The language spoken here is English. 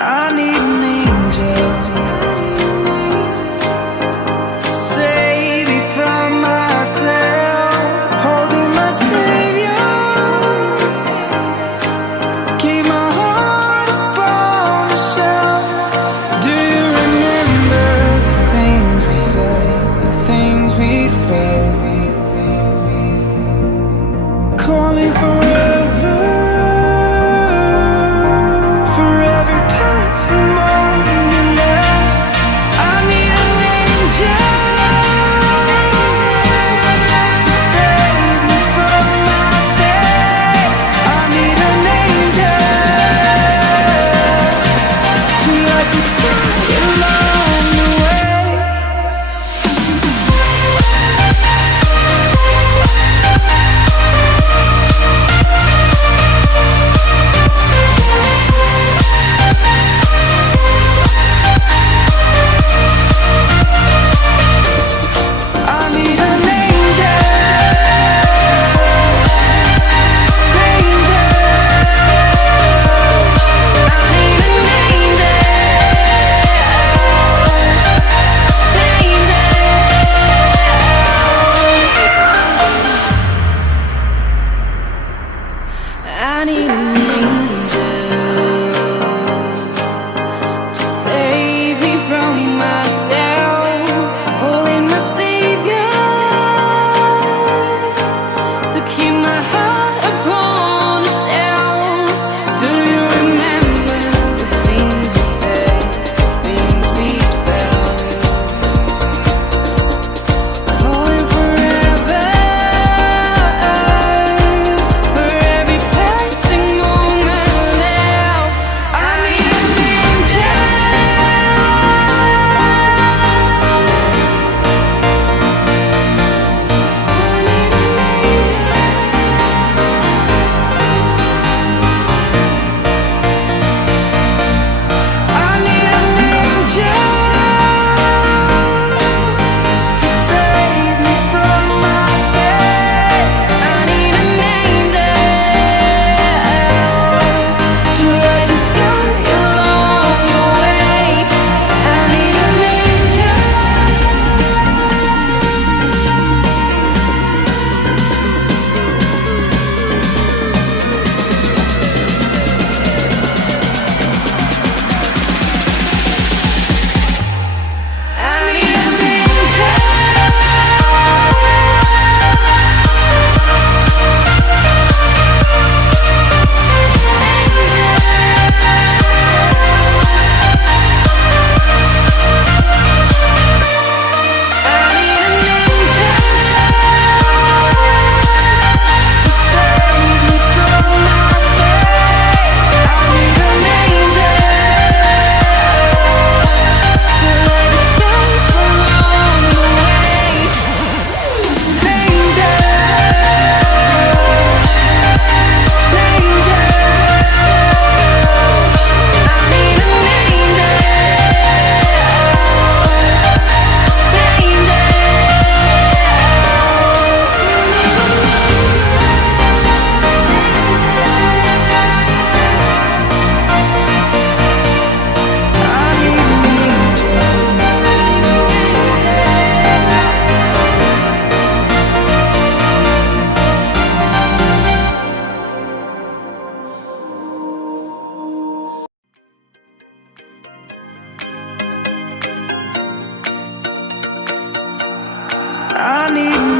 I need an angel to save me from myself. Holding my savior, keep my heart upon the shelf. Do you remember the things we said, the things we felt? Calling forever, for every passing moment left. I need an angel to save me from my fate. I need an angel to light the sky along the way. I need an angel to save me from myself, holding my savior to keep my heart upon the shelf. Do you remember the things we said, the things we felt? Calling forever, for every passing moment left. I need an angel. I need an angel to save me from my fate. I need an angel to light the sky along the way. I need an angel. I need an angel. I need an angel to save me from my fate. I need an angel to light the sky along the way. Angel, angel, I need an angel, I need